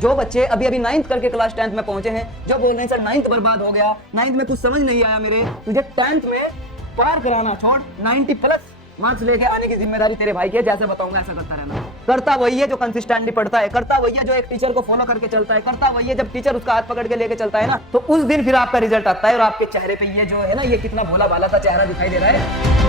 जो बच्चे अभी अभी 9th करके क्लास 10th में पहुंचे हैं, जो बोल रहे हैं सर 9th बर्बाद हो गया, 9th में कुछ समझ नहीं आया मेरे, तुझे 10th में पार कराना छोड़ 90 प्लस मार्क्स लेके आने की जिम्मेदारी तेरे भाई की है। जैसे बताऊंगा ऐसा करता रहना। करता वही है जो कंसिस्टेंटली पढ़ता है, करता वही है जो एक टीचर को फॉलो करके चलता है, करता वही है जब टीचर उसका हाथ पकड़ के लेके चलता है ना, तो उस दिन फिर आपका रिजल्ट आता है और आपके चेहरे पे ये जो है ना, ये कितना भोला भाला सा चेहरा दिखाई दे रहा है।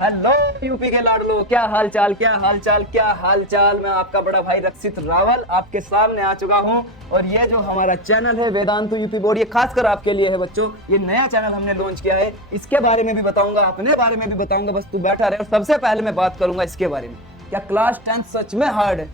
हेलो यूपी के लाडलो, क्या हाल चाल, क्या हाल चाल, क्या हाल चाल। मैं आपका बड़ा भाई रक्षित रावल आपके सामने आ चुका हूं और ये जो हमारा चैनल है वेदांतु यूपी बोर्ड, ये खासकर आपके लिए है बच्चों। ये नया चैनल हमने लॉन्च किया है, इसके बारे में भी बताऊंगा, अपने बारे में भी बताऊंगा, बस तू बैठा रहे। और सबसे पहले मैं बात करूंगा इसके बारे में, क्या क्लास 10th सच में हार्ड है।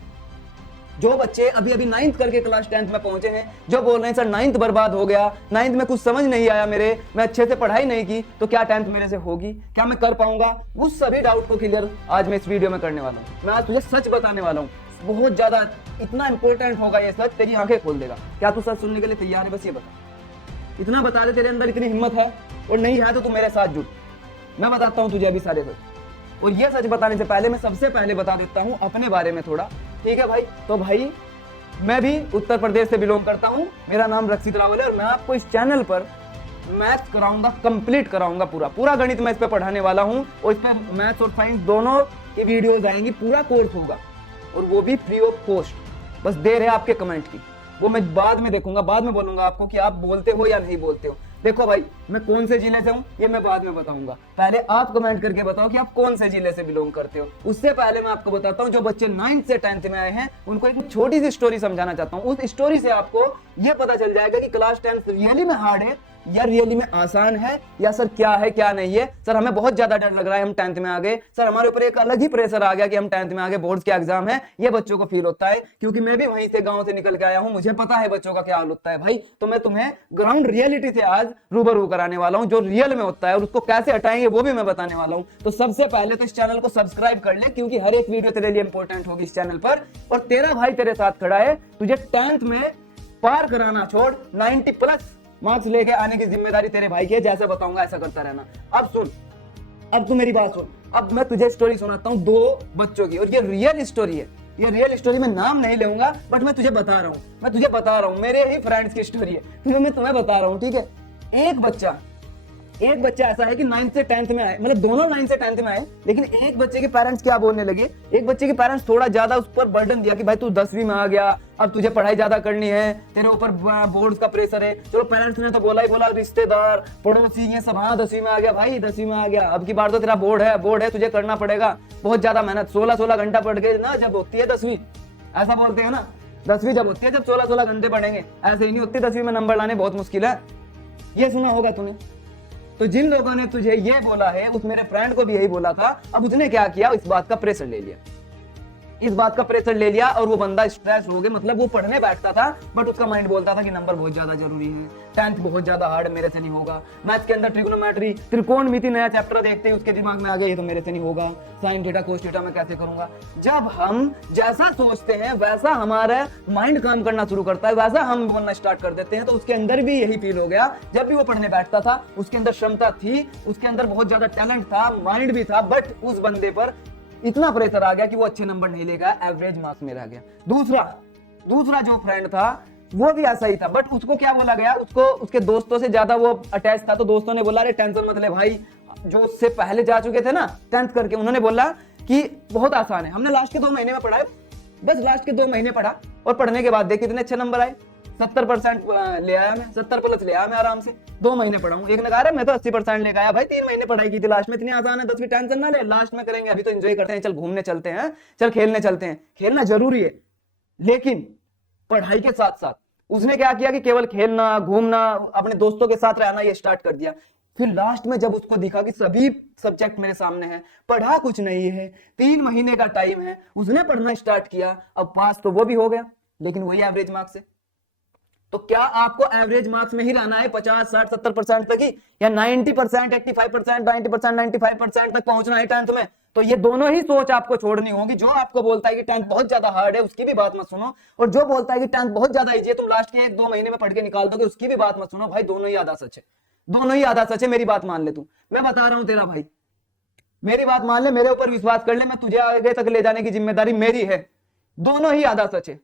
जो बच्चे अभी अभी 9th करके क्लास 10th में पहुंचे हैं, जो बोल रहे हैं सर 9th बर्बाद हो गया, 9th में कुछ समझ नहीं आया मेरे, मैं अच्छे से पढ़ाई नहीं की, तो क्या 10th मेरे से होगी, क्या मैं कर पाऊंगा, उस सभी डाउट को क्लियर आज मैं इस वीडियो में करने वाला हूं। मैं आज तुझे सच बताने वाला हूँ, बहुत ज्यादा इतना इंपॉर्टेंट होगा ये सच, तेरी आंखें खोल देगा। क्या तू सच सुनने के लिए तैयार है? बस ये बता, इतना बता दे तेरे अंदर इतनी हिम्मत है, और नहीं है तो तू मेरे साथ जुट। मैं बताता हूँ तुझे अभी सारे सच। और ये सच बताने से पहले मैं सबसे पहले बता देता हूँ अपने बारे में थोड़ा, ठीक है भाई। तो भाई मैं भी उत्तर प्रदेश से बिलोंग करता हूं, मेरा नाम रक्षित रावल है और मैं आपको इस चैनल पर मैथ्स कराऊंगा, कंप्लीट कराऊंगा, पूरा गणित मैं इस पे पढ़ाने वाला हूं। और इस पे मैथ्स और साइंस दोनों की वीडियोस आएंगी, पूरा कोर्स होगा और वो भी फ्री ऑफ कॉस्ट। बस देर है आपके कमेंट की, वो मैं बाद में देखूंगा, बाद में बोलूंगा आपको कि आप बोलते हो या नहीं बोलते हो। देखो भाई, मैं कौन से जिले से हूँ ये मैं बाद में बताऊंगा, पहले आप कमेंट करके बताओ कि आप कौन से जिले से बिलोंग करते हो। उससे पहले मैं आपको बताता हूँ, जो बच्चे 9th से 10th में आए हैं उनको एक छोटी सी स्टोरी समझाना चाहता हूँ। उस स्टोरी से आपको ये पता चल जाएगा कि क्लास 10th रियली में हार्ड है या रियली में आसान है, या सर क्या है क्या नहीं है। सर हमें बहुत ज्यादा डर लग रहा है, हम 10th में आ गए, सर हमारे ऊपर एक अलग ही प्रेशर आ गया कि हम 10th में आ गए, बोर्ड्स के एग्जाम है। ये बच्चों को फील होता है, क्योंकि मैं भी वहीं से गांव से निकल के आया हूं, मुझे पता है बच्चों का क्या हाल होता है भाई। तो मैं तुम्हें ग्राउंड रियलिटी से आज रूबरू कराने वाला हूं, जो रियल में होता है और उसको कैसे हटाएंगे वो भी मैं बताने वाला हूं। तो सबसे पहले तो इस चैनल को सब्सक्राइब कर ले, क्योंकि हर एक वीडियो तेरे लिए इंपॉर्टेंट होगी इस चैनल पर। और तेरा भाई तेरे साथ खड़ा है, तुझे 10th में पार कराना छोड़ 90 प्लस मार्क्स लेके आने की जिम्मेदारी तेरे भाई की है। जैसे बताऊंगा ऐसा करता रहना। अब सुन, अब तू मेरी बात सुन। अब मैं तुझे स्टोरी सुनाता हूँ दो बच्चों की, और ये रियल स्टोरी है। ये रियल स्टोरी, मैं नाम नहीं लूंगा, बट मैं तुझे बता रहा हूँ, मैं तुझे बता रहा हूँ, मेरे ही फ्रेंड्स की स्टोरी है, तो मैं तुम्हें बता रहा हूँ, ठीक है। एक बच्चा ऐसा है कि 9th से 10th में आए, मतलब दोनों 9th से 10th में आए, लेकिन एक बच्चे के पेरेंट्स क्या बोलने लगे, एक बच्चे के पेरेंट्स थोड़ा ज्यादा उस पर बर्डन दिया कि भाई तू 10वीं में आ गया, अब तुझे पढ़ाई ज्यादा करनी है, तेरे ऊपर बोर्ड्स का प्रेशर है। चलो पेरेंट्स ने तो बोला ही बोला, रिश्तेदार पड़ोसी ये सब, हाँ 10वीं में आ गया भाई, 10वीं में आ गया, अब की बार तो तेरा बोर्ड है, तुझे करना पड़ेगा बहुत ज्यादा मेहनत, 16 घंटा पढ़ के ना जब होती है 10वीं, ऐसा बोलते हैं ना, 10वीं जब होती है जब 16 घंटे पढ़ेंगे, ऐसे ही नहीं होती, 10वीं में नंबर लाने बहुत मुश्किल है। ये सुना होगा तूने। तो जिन लोगों ने तुझे ये बोला है, उस मेरे फ्रेंड को भी यही बोला था। अब उसने क्या किया, इस बात का प्रेशर ले लिया, इस बात का प्रेशर ले लिया, और वो बंदा स्ट्रेस हो गया। मतलब वो पढ़ने बैठता था, बट उसका माइंड बोलता था कि नंबर बहुत ज्यादा जरूरी है, 10th बहुत ज्यादा हार्ड, मेरे से नहीं होगा। मैथ्स के अंदर ट्रिग्नोमेट्री, त्रिकोणमिति नया चैप्टर देखते ही उसके दिमाग में आ गया ये तो मेरे से नहीं होगा, साइन थीटा कोस थीटा मैं कैसे करूंगा। जब हम जैसा सोचते हैं वैसा हमारा माइंड काम करना शुरू करता है, वैसा हम बोलना स्टार्ट कर देते हैं। तो उसके अंदर भी यही फील हो गया, जब भी वो पढ़ने बैठता था उसके अंदर क्षमता थी, उसके अंदर बहुत ज्यादा टैलेंट था, माइंड भी था, बट उस बंदे पर इतना प्रेशर आ गया कि वो अच्छे नंबर नहीं लेगा, एवरेज मार्क्स में रह गया। दूसरा जो फ्रेंड था वो भी ऐसा ही था, बट उसको क्या बोला गया, उसको उसके दोस्तों से ज्यादा वो अटैच था, तो दोस्तों ने बोला अरे टेंशन मत ले भाई, जो उससे पहले जा चुके थे ना 10th करके, उन्होंने बोला कि बहुत आसान है। हमने लास्ट के 2 महीने में पढ़ा है, बस लास्ट के 2 महीने पढ़ा, और पढ़ने के बाद देख कितने अच्छे नंबर आए, 70% ले आया मैं, 70 प्लस ले आया मैं आराम से, 2 महीने पढ़ा हूँ। एक ने कहा मैं तो 80% लेकर आया भाई, 3 महीने पढ़ाई की थी, लास्ट में इतनी आसान है, 10वीं टेंशन ना ले, लास्ट में करेंगे, अभी तो एंजॉय करते हैं, चल घूमने चलते हैं, चल खेलने चलते हैं। खेलना जरूरी है, लेकिन पढ़ाई के साथ साथ उसने क्या किया कि केवल खेलना, घूमना, अपने दोस्तों के साथ रहना ये स्टार्ट कर दिया। फिर लास्ट में जब उसको दिखा कि सभी सब्जेक्ट मेरे सामने हैं, पढ़ा कुछ नहीं है, 3 महीने का टाइम है, उसने पढ़ना स्टार्ट किया, अब पास तो वो भी हो गया, लेकिन वही एवरेज मार्क्स है। तो क्या आपको एवरेज मार्क्स में ही रहना है 50, 60, 70% तक ही, या 90%, 85%, 90%, 95% तक पहुंचना है 10th में? तो ये दोनों ही सोच आपको छोड़नी होगी। जो आपको बोलता है कि 10th बहुत ज्यादा हार्ड है उसकी भी बात मत सुनो, और जो बोलता है कि 10th बहुत ज्यादा इजी है, तुम लास्ट के 1-2 महीने में पढ़ के निकाल दोगे, उसकी भी बात मत सुनो भाई। दोनों ही आधा सच है, दोनों ही आधा सच है, मेरी बात मान ले तू। मैं बता रहा हूं तेरा भाई, मेरी बात मान ले, मेरे ऊपर विश्वास कर ले, मैं तुझे आगे तक ले जाने की जिम्मेदारी मेरी है। दोनों ही आधा सच है।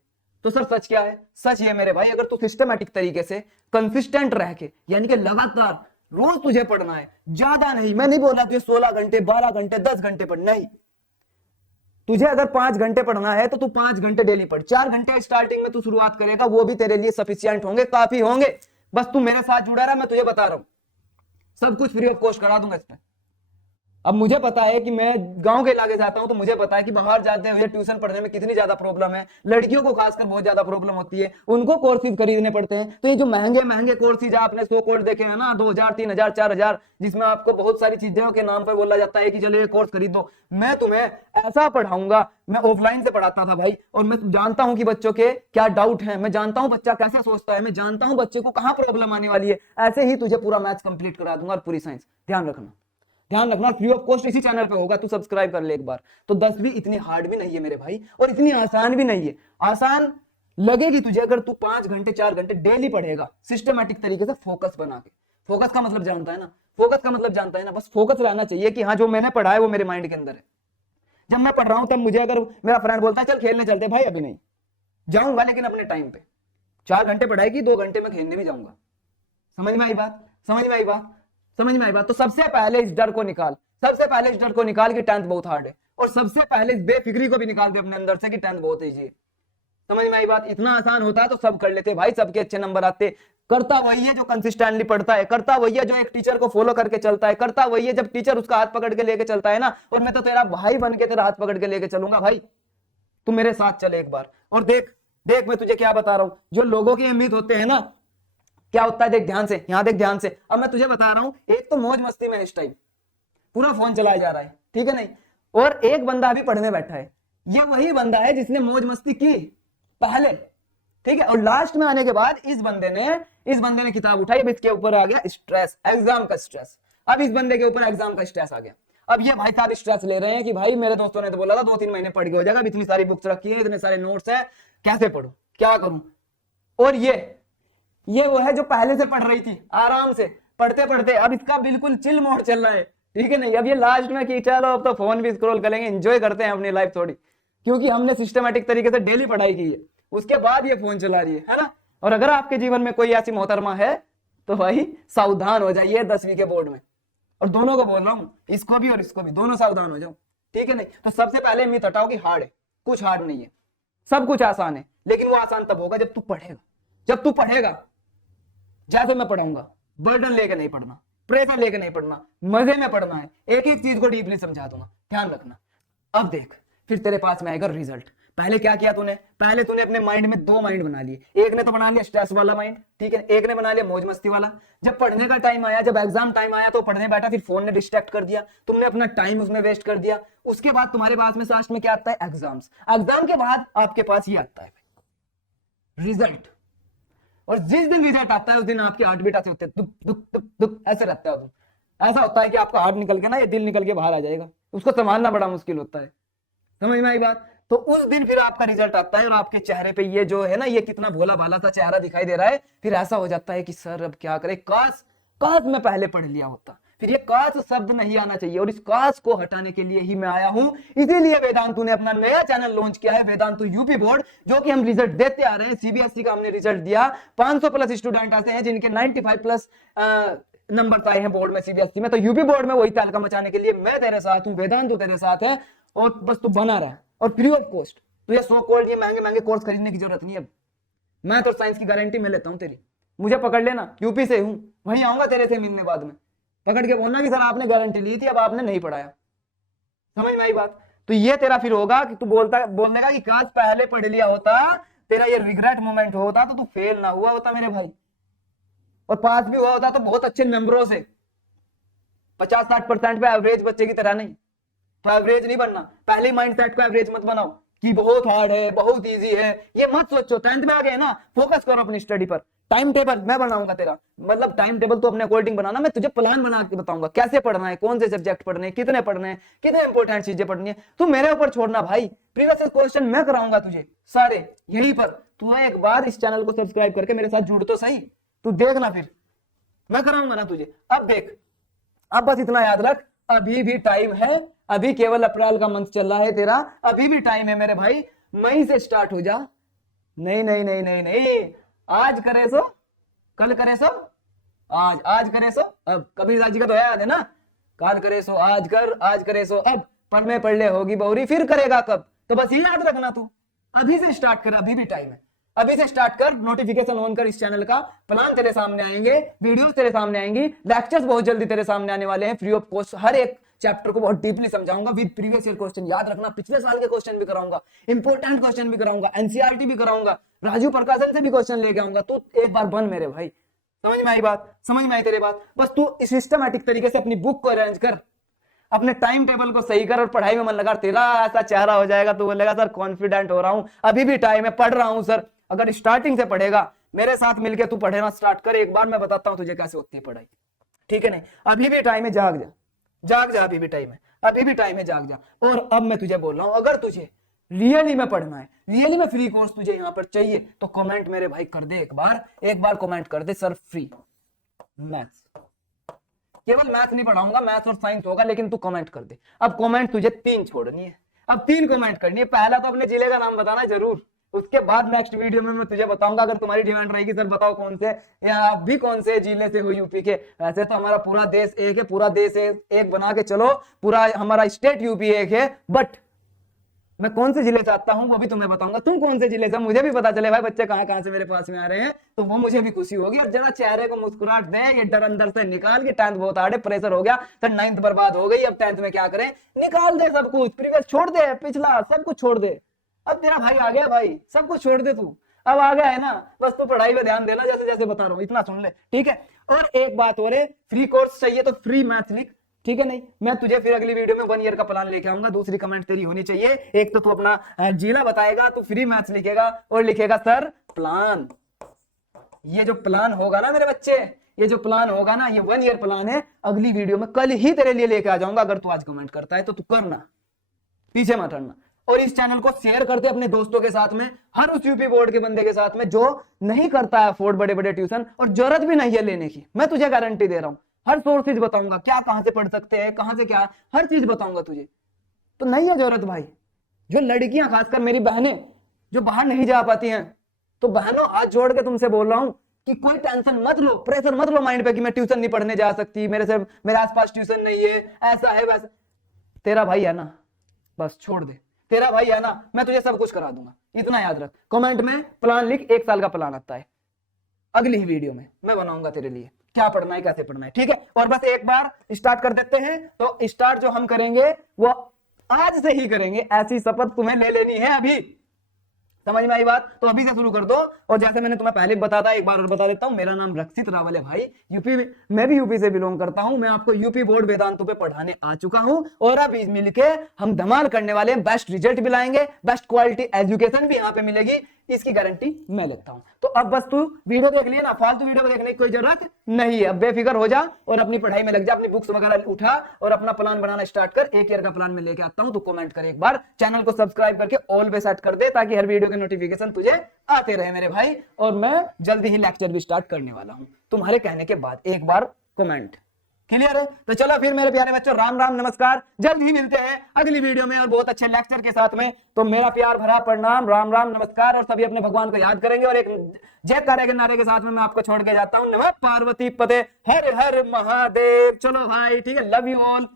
तो सर सच क्या है? सच ये मेरे भाई, अगर तू सिस्टमैटिक तरीके से कंसिस्टेंट रह के, यानी कि लगातार रोज तुझे पढ़ना है, ज्यादा नहीं, मैं नहीं बोल रहा तुझे 16 घंटे 12 घंटे 10 घंटे पढ़, नहीं, तुझे अगर 5 घंटे पढ़ना है तो तू 5 घंटे डेली पढ़। 4 घंटे स्टार्टिंग में तू शुरुआत करेगा, वो भी तेरे लिए सफिशिएंट होंगे, काफी होंगे। बस तू मेरे साथ जुड़ा रहा, मैं तुझे बता रहा हूं, सब कुछ फ्री ऑफ कॉस्ट करा दूंगा इसमें। अब मुझे पता है कि मैं गांव के इलाके जाता हूं, तो मुझे पता है कि बाहर जाते हुए ट्यूशन पढ़ने में कितनी ज्यादा प्रॉब्लम है, लड़कियों को खासकर बहुत ज्यादा प्रॉब्लम होती है, उनको कोर्सेज खरीदने पड़ते हैं। तो ये जो महंगे महंगे कोर्सेज आपने 100 कोर्स देखे हैं ना, 2000 3000 4000, जिसमें आपको बहुत सारी चीजों के नाम पर बोला जाता है कि चलो ये कोर्स खरीदो, मैं तुम्हें ऐसा पढ़ाऊंगा। मैं ऑफलाइन से पढ़ाता था भाई, और मैं जानता हूं कि बच्चों के क्या डाउट है, मैं जानता हूं बच्चा कैसे सोचता है, मैं जानता हूं बच्चे को कहां प्रॉब्लम आने वाली है। ऐसे ही तुझे पूरा मैथ्स कंप्लीट करा दूंगा और पूरी साइंस। ध्यान रखना, ध्यान रखना, फ्री ऑफ कॉस्ट इसी चैनल पे होगा, तू सब्सक्राइब कर ले एक बार। तो 10वीं इतनी हार्ड भी नहीं है मेरे भाई, और इतनी आसान भी नहीं है। आसान लगेगी तुझे अगर तू 5 घंटे 4 घंटे डेली पढ़ेगा, सिस्टमैटिक तरीके से फोकस बना के। फोकस का मतलब जानता है ना, फोकस का मतलब जानता है ना, बस फोकस रहना चाहिए कि हाँ जो मैंने पढ़ा है वो मेरे माइंड के अंदर है। जब मैं पढ़ रहा हूं तब मुझे अगर मेरा फ्रेंड बोलता है चल खेलने चलते, भाई अभी नहीं जाऊंगा, लेकिन अपने टाइम पे 4 घंटे पढ़ाएगी, 2 घंटे में खेलने भी जाऊंगा। समझ में आई बात? समझ में आई बात? समझ में आई बात? तो सबसे पहले इस डर को निकाल, सबसे पहले इस डर को निकाल कि 10th बहुत हार्ड है, और सबसे पहले इस बेफिक्री को भी निकाल दे अपने अंदर से कि 10th बहुत इजी है। समझ में आई बात? इतना आसान होता है तो सब कर लेते भाई, सबके अच्छे नंबर आते। करता वही है जो कंसिस्टेंटली पढ़ता है, करता वही है जो एक टीचर को फॉलो करके चलता है, करता वही है जब टीचर उसका हाथ पकड़ के लेके चलता है ना। और मैं तो तेरा भाई बन के तेरा हाथ पकड़ के लेके चलूंगा भाई, तू मेरे साथ चले एक बार। और देख देख मैं तुझे क्या बता रहा हूं, जो लोगों की उम्मीद होते हैं ना, क्या होता है देख ध्यान से, यहां देख ध्यान से। अब मैं तुझे बता रहा हूं, एक तो मौज मस्ती में इस टाइम पूरा फोन चलाया जा रहा है, ठीक है नहीं, और एक बंदा अभी पढ़ने बैठा है, ये वही बंदा है जिसने मौज मस्ती की पहले, ठीक है, और लास्ट में आने के बाद इस बंदे ने किताब उठाई, अब इसके ऊपर आ गया स्ट्रेस, एग्जाम का स्ट्रेस। अब इस बंदे के ऊपर एग्जाम का स्ट्रेस आ गया। अब ये भाई साहब स्ट्रेस ले रहे हैं कि भाई मेरे दोस्तों ने तो बोला था 2-3 महीने पढ़ के हो जाएगा, इतनी सारी बुक्स रखी है, इतने सारे नोट्स है, कैसे पढ़ूं, क्या करूं। और ये वो है जो पहले से पढ़ रही थी, आराम से पढ़ते पढ़ते अब इसका बिल्कुल चिल मोड चल रहा है, ठीक है नहीं। अब ये लास्ट में कि चलो अब तो फोन भी स्क्रॉल करेंगे, एंजॉय करते हैं अपनी लाइफ थोड़ी, क्योंकि हमने सिस्टमैटिक तरीके से डेली पढ़ाई की है, उसके बाद ये फोन चला रही है ना। और अगर आपके जीवन में कोई ऐसी मोहतरमा है तो भाई सावधान हो जाइए 10वीं के बोर्ड में। और दोनों को बोल रहा हूं, इसको भी और इसको भी, दोनों सावधान हो जाओ, ठीक है नहीं। तो सबसे पहले मिथ हटाओ कि हार्ड है, कुछ हार्ड नहीं है, सब कुछ आसान है, लेकिन वो आसान तब होगा जब तू पढ़ेगा। जब तू पढ़ेगा, जैसे मैं पढ़ाऊंगा, बर्डन लेके नहीं पढ़ना, प्रेशर लेके नहीं पढ़ना, मजे में पढ़ना है, एक एक चीज को डीपली समझा दूंगा, ध्यान रखना। अब देख, फिर तेरे पास में आएगा रिजल्ट। पहले क्या किया तूने? पहले तूने अपने माइंड में 2 माइंड बना लिए, एक ने तो बना लिया स्ट्रेस वाला माइंड, ठीक है, एक ने बना लिया मौज मस्ती वाला। जब पढ़ने का टाइम आया, जब एग्जाम टाइम आया तो पढ़ने बैठा, फिर फोन ने डिस्ट्रैक्ट कर दिया, तुमने अपना टाइम उसमें वेस्ट कर दिया। उसके बाद तुम्हारे पास में लास्ट में क्या आता है? एग्जाम्स। एग्जाम के बाद आपके पास ये आता है रिजल्ट, और जिस दिन रिजल्ट आता है उस दिन आपके हार्ट बीट ऐसे होते हैं, दुक दुक दुक दुक, ऐसे रहता है। ऐसा होता है कि आपका हार्ट निकल के ना ये दिल निकल के बाहर आ जाएगा, उसको संभालना बड़ा मुश्किल होता है। समझ में आई बात? तो उस दिन फिर आपका रिजल्ट आता है और आपके चेहरे पे ये जो है ना, ये कितना भोला भाला सा चेहरा दिखाई दे रहा है। फिर ऐसा हो जाता है कि सर अब क्या करें, काश मैं पहले पढ़ लिया होता। फिर ये काश शब्द नहीं आना चाहिए, और इस काश को हटाने के लिए ही मैं आया हूं। इसीलिए वेदांतु ने अपना नया चैनल लॉन्च किया है, वेदांतु यूपी बोर्ड, जो कि हम रिजल्ट देते आ रहे हैं। सीबीएसई का हमने रिजल्ट दिया, 500 प्लस स्टूडेंट ऐसे हैं जिनके 95 प्लस नंबर आए हैं बोर्ड में, सीबीएसई में। तो यूपी बोर्ड में वही तहलका मचाने के लिए मैं तेरे साथ हूं, वेदांतु तेरे साथ है, और बस तू बना रहा, और फ्री ऑफ कॉस्ट। तुझे 100 कोर्स ये महंगे महंगे कोर्स खरीदने की जरूरत नहीं है। मैथ और साइंस की गारंटी मैं लेता हूं तेरी, मुझे पकड़ लेना, यूपी से हूं, वहीं आऊंगा तेरे से मिलने बाद में, पकड़ के बोलना कि सर आपने गारंटी ली थी, अब आपने नहीं पढ़ाया। समझ में आई बात? तो ये तेरा फिर होगा कि तू बोलने का कि काश पहले पढ़ लिया होता, तेरा ये रिग्रेट मोमेंट होता, तो तू फेल ना हुआ होता मेरे भाई, और पास भी हुआ होता तो बहुत अच्छे नंबरों से, 50-60% पे एवरेज बच्चे की तरह नहीं। तो एवरेज नहीं बनना, पहले माइंडसेट को एवरेज मत बनाओ कि बहुत हार्ड है, बहुत इजी है, ये मत सोचो। 10th में आ गए ना, फोकस करो अपनी स्टडी पर। टाइम टेबल मैं बनाऊंगा तेरा, मतलब टाइम टेबल तो अपने अकॉर्डिंग बनाना, मैं तुझे प्लान बना के बताऊंगा कैसे पढ़ना है, कौन से सब्जेक्ट पढ़ने, कितने पढ़ने हैं, कितने इंपॉर्टेंट चीजें पढ़नी है। तू मेरे ऊपर छोड़ना भाई, प्रीवियस क्वेश्चन मैं कराऊंगा तुझे सारे यहीं पर। तू एक बार इस चैनल को सब्सक्राइब करके मेरे साथ जुड़ तो सही, तू देखना, फिर मैं कराऊंगा ना तुझे। अब देख, अब बस इतना याद रख, अभी भी टाइम है, अभी केवल अप्रैल का मंथ चल रहा है तेरा, अभी भी टाइम है मेरे भाई, मई से स्टार्ट हो जा। नहीं नहीं नहीं नहीं नहीं, आज करे सो कल करे सो आज, आज करे सो अब, कबीर जी का तो याद है ना, काल करे सो आज कर, आज करे सो अब, पढ़ में पढ़ ले होगी बहुरी, फिर करेगा कब, तो बस ये याद रखना तू, अभी से स्टार्ट कर, अभी भी टाइम है, अभी से स्टार्ट कर, नोटिफिकेशन ऑन कर, इस चैनल का प्लान तेरे सामने आएंगे, वीडियोस तेरे सामने आएंगी, लेक्चर्स बहुत जल्दी तेरे सामने आने वाले हैं फ्री ऑफ कॉस्ट, हर एक चैप्टर को बहुत डीपली समझाऊंगा विद प्रीवियस ईयर क्वेश्चन, याद रखना पिछले साल के क्वेश्चन भी कराऊंगा, इंपॉर्टेंट क्वेश्चन भी कराऊंगा, एनसीईआरटी भी कराऊंगा, राजू प्रकाशन से भी क्वेश्चन लेके आऊंगा, तो एक बार बन मेरे भाई, समझ में आई बात, समझ में आई तेरे बात, बस तू सिस्टमैटिक तरीके से अपनी बुक को अरेंज कर, अपने टाइम टेबल को सही कर और पढ़ाई में मन लगा, तेरा ऐसा चेहरा हो जाएगा तो बोलेगा सर कॉन्फिडेंट हो रहा हूं, अभी भी टाइम है, पढ़ रहा हूं सर। अगर स्टार्टिंग से पढ़ेगा, मेरे साथ मिलके तू पढ़ना स्टार्ट कर, एक बार मैं बताता हूं तुझे कैसे होती है पढ़ाई, ठीक है नहीं, अभी भी टाइम है, जाग जा, जाग जा, अभी भी टाइम है, अभी भी टाइम है, जाग जा। और अब मैं तुझे बोल रहा हूं, अगर तुझे रियली में पढ़ना है, रियली में फ्री कोर्स तुझे यहां पर चाहिए, तो कमेंट मेरे भाई कर दे, एक बार कमेंट कर दे, सर फ्री मैथ्स, केवल मैथ नहीं पढ़ाऊंगा, मैथ और साइंस होगा, लेकिन तू कमेंट कर दे। अब कमेंट तुझे 3 छोड़नी है, अब 3 कमेंट करनी है, पहला तो अपने जिले का नाम बताना जरूर, उसके बाद नेक्स्ट वीडियो में मैं तुझे बताऊंगा, अगर तुम्हारी डिमांड रहेगी सर बताओ कौन से, या आप भी कौन से जिले से हो यूपी के, वैसे तो हमारा पूरा देश एक है, पूरा देश एक बना के चलो, पूरा हमारा स्टेट यूपी एक है, बट मैं कौन से जिले से आता हूं वो भी तुम्हें बताऊंगा, तुम कौन से जिले से, मुझे भी पता चले भाई बच्चे कहां कहां से मेरे पास में आ रहे हैं, तो वो मुझे भी खुशी होगी, और जरा चेहरे को मुस्कुराहट दे, ये डर अंदर से निकाल के, 10th बहुत हार्ड है, प्रेशर हो गया सर, 9th बर्बाद हो गई, अब 10th में क्या करें, निकाल दे सब कुछ, प्रीवियस छोड़ दे, पिछला सब कुछ छोड़ दे, अब तेरा भाई आ गया भाई, सब कुछ छोड़ दे तू, अब आ गया है ना, बस तू पढ़ाई पे ध्यान देना, जैसे जैसे बता रहा हूं, इतना सुन ले, ठीक है। और एक बात और है, फ्री कोर्स चाहिए तो फ्री मैथ लिख, ठीक है नहीं, मैं तुझे फिर अगली वीडियो में 1 ईयर का प्लान लेके आऊंगा, दूसरी कमेंट तेरी होनी चाहिए, एक तो तू अपना जिला बताएगा, तू फ्री मैथ्स लिखेगा और लिखेगा सर प्लान, ये जो प्लान होगा ना मेरे बच्चे, ये जो प्लान होगा ना, ये 1 ईयर प्लान है, अगली वीडियो में कल ही तेरे लिए लेके आ जाऊंगा, अगर तू आज कमेंट करता है तो तू करना, पीछे मत हटना, और इस चैनल को शेयर करते अपने दोस्तों के साथ में, हर उस यूपी बोर्ड के बंदे के साथ में जो नहीं करता है अफोर्ड बड़े बड़े ट्यूशन, और जरूरत भी नहीं है लेने की, मैं तुझे गारंटी दे रहा हूं, हर सोर्सेज बताऊंगा, क्या कहां से पढ़ सकते हैं, कहां से क्या, हर चीज बताऊंगा तुझे, तो नहीं है जरूरत भाई, जो लड़कियां खासकर मेरी बहनें जो बाहर नहीं जा पाती हैं, तो बहनों हाथ जोड़ के तुमसे बोल रहा हूं कि कोई टेंशन मत लो, प्रेशर मत लो माइंड पे कि मैं ट्यूशन नहीं पढ़ने जा सकती, मेरे आसपास ट्यूशन नहीं है, ऐसा है वैसा, तेरा भाई है ना, बस छोड़ दे, तेरा भाई है ना, मैं तुझे सब कुछ करा दूंगा, इतना याद रख, कमेंट में प्लान लिख, 1 साल का प्लान आता है, अगली ही वीडियो में मैं बनाऊंगा तेरे लिए क्या पढ़ना है, कैसे पढ़ना है, ठीक है। और बस एक बार स्टार्ट कर देते हैं, तो स्टार्ट जो हम करेंगे वो आज से ही करेंगे, ऐसी शपथ तुम्हें ले लेनी है अभी, समझ में आई बात, तो अभी से शुरू कर दो। और जैसे मैंने तुम्हें पहले बताया, एक बार और बता देता हूं, मेरा नाम रक्षित रावल है भाई, यूपी में, मैं भी यूपी से बिलोंग करता हूं, मैं आपको यूपी बोर्ड वेदांतों पे पढ़ाने आ चुका हूं, और अब मिलके हम धमाल करने वाले हैं, बेस्ट रिजल्ट भी लाएंगे, बेस्ट क्वालिटी एजुकेशन भी यहाँ पे मिलेगी, इसकी गारंटी मैं लेता हूं। तो अब बस तू वीडियो देख लिया ना, फालतू वीडियो देखने की कोई जरूरत नहीं है, अब बेफिक्र हो जा और अपनी पढ़ाई में लग जा, अपनी बुक्स वगैरह उठा और अपना प्लान बनाना स्टार्ट कर, 1 ईयर का प्लान में लेके आता हूं, तो कमेंट कर एक बार, चैनल को सब्सक्राइब करके ऑल पे सेट कर दे, ताकि हर वीडियो के नोटिफिकेशन तुझे आते रहे मेरे भाई। और मैं जल्दी ही लेक्चर भी स्टार्ट करने वाला हूं, तुम्हारे कहने के बाद एक बार कमेंट क्लियर है। तो चलो फिर मेरे प्यारे बच्चों, राम राम नमस्कार, जल्द ही मिलते हैं अगली वीडियो में और बहुत अच्छे लेक्चर के साथ में। तो मेरा प्यार भरा प्रणाम, राम राम नमस्कार, और सभी अपने भगवान को याद करेंगे, और एक जय तारे के नारे के साथ में मैं आपको छोड़ के जाता हूं। नमः पार्वती पते, हर हर महादेव। चलो भाई ठीक है, लव यू ऑल।